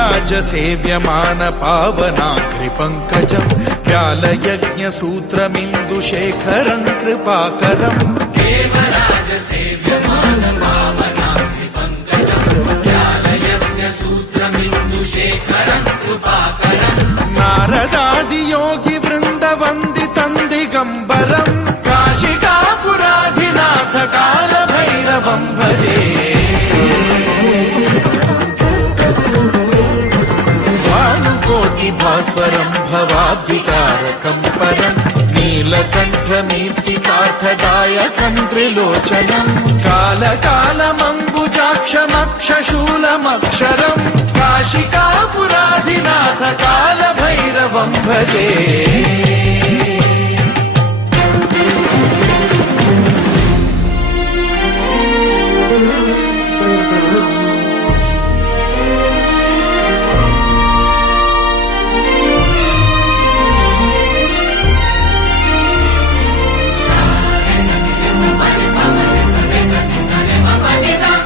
भीमराज सेव्यमान पावनाग्रिपङ्कजम् व्यालयज्ञसूत्रमिन्दुशेखरम् कृपाकरम् देवराज सेव्यमान पावनाग्रिपङ्कजम् व्यालयज्ञसूत्रमिन्दुशेखरम् कृपाकरम् नारदादियोगि वृन्दवन्दितम् दिगम्बरम् काशिकापुराधिनाथ कालभैरवम् भजे भास्वरम् भवाब्धिकारकम् परम् नीलकण्ठमीप्सितार्थदायकम् त्रिलोचनम् कालकालमम्बुजाक्षमक्षशूलमक्षरम् काशिकापुराधिनाथ कालभैरवम् भजे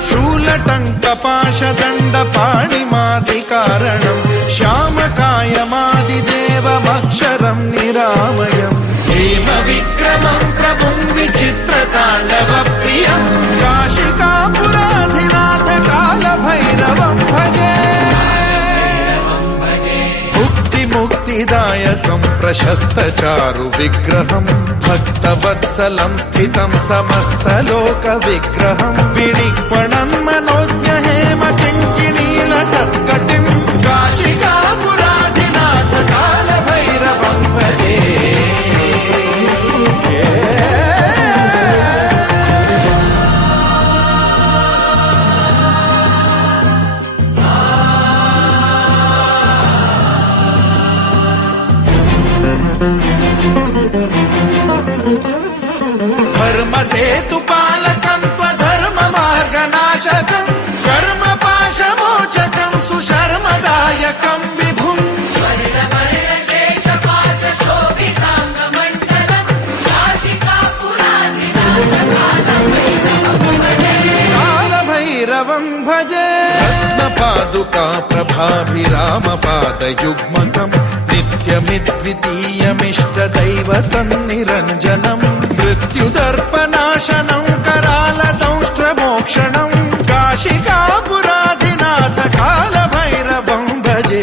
शूलटङ्कपाशदण्डपाणिमादिकारणम् श्यामकायमादिदेवमक्षरम् निरामयम् हेमविक्रमम् प्रभुम् विचित्रताण्डवप्रियम् काशिकापुराधिनाथ कालभैरवम् भजे मुक्तिदायकम् प्रशस्तचारु विग्रहम् भक्तवत्सलम् स्थितम् समस्तलोकविग्रहम् विनिक्वणम् मनोज्ञ हेम किङ्किणील सत्कटिम् काशिकापुराधिनाथ कालभैरवम् भजे धर्मसेतुपालकम् त्वधर्ममार्गनाशकम् कर्मपाशमोचकम् सुशर्मदायकम् विभुम् कालभैरवम् भजे रत्नपादुका प्रभाभिरामपादयुग्मकम् नित्यमिद्वितीयमिष्टदैवतम् निरञ्जनम् मृत्युदर्पनाशनम् करालदंष्ट्रमोक्षणम् काशिकापुराधिनाथ कालभैरवम् भजे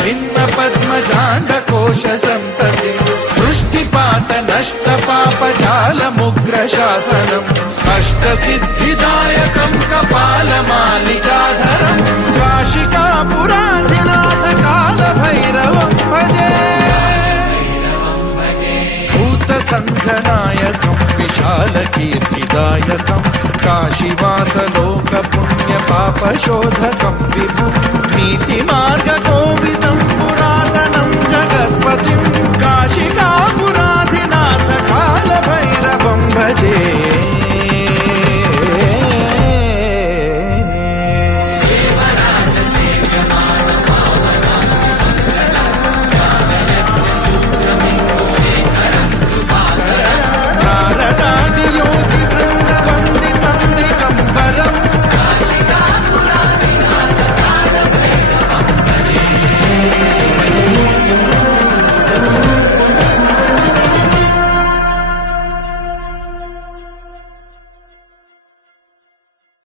भिन्न पद्मजाण्डकोश सन्तति दृष्टिपात नष्ट पापजालमुग्र शासनम् अष्टसिद्धिदायकम् कपालमालिकाधरम् काशिकापुराधिनाथ कालभैरवम् भजे भूतसङ्घनायकम् विशालकीर्तिदायकम् काशीवासलोकपुण्यपापशोधकम् विभुम् नीतिमार्गकोविदम् पुरातनम् जगत्पतिम् काशिकापुराधिनाथ